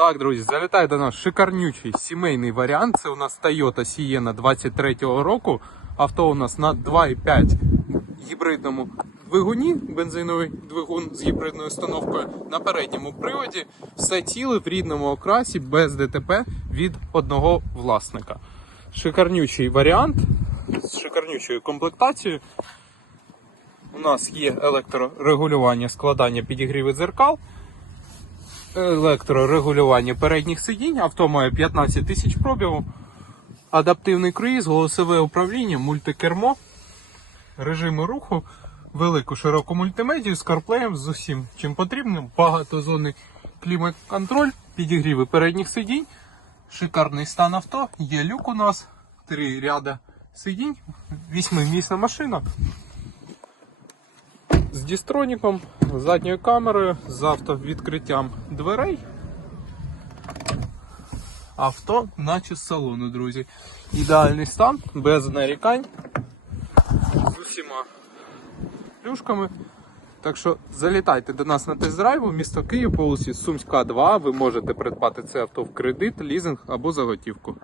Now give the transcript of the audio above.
Так, друзі, залітає до нас шикарнючий сімейний варіант. Це у нас Toyota Sienna 23-го року. Авто у нас на 2,5 гібридному двигуні, бензиновий двигун з гібридною установкою на передньому приводі. Все ціле в рідному окрасі без ДТП від одного власника. Шикарнючий варіант з шикарнючою комплектацією. У нас є електрорегулювання складання підігріви дзеркал електрорегулювання передніх сидінь, авто має 15 тисяч пробігу, адаптивний круїз, голосове управління, мультикермо, режими руху, велику широку мультимедію з CarPlay, з усім чим потрібно, багатозонний клімат-контроль, підігріви передніх сидінь, шикарний стан авто, є люк у нас, три ряда сидінь, вісьмимісна машина з дістроніком, задньою камерою, з автовідкриттям дверей. Авто, наче з салону, друзі. Ідеальний стан, без нарікань. З усіма плюшками. Так що залітайте до нас на тест-драйву, місто Київ, по вулиці Сумська 2. Ви можете придбати це авто в кредит, лізинг або за готівку.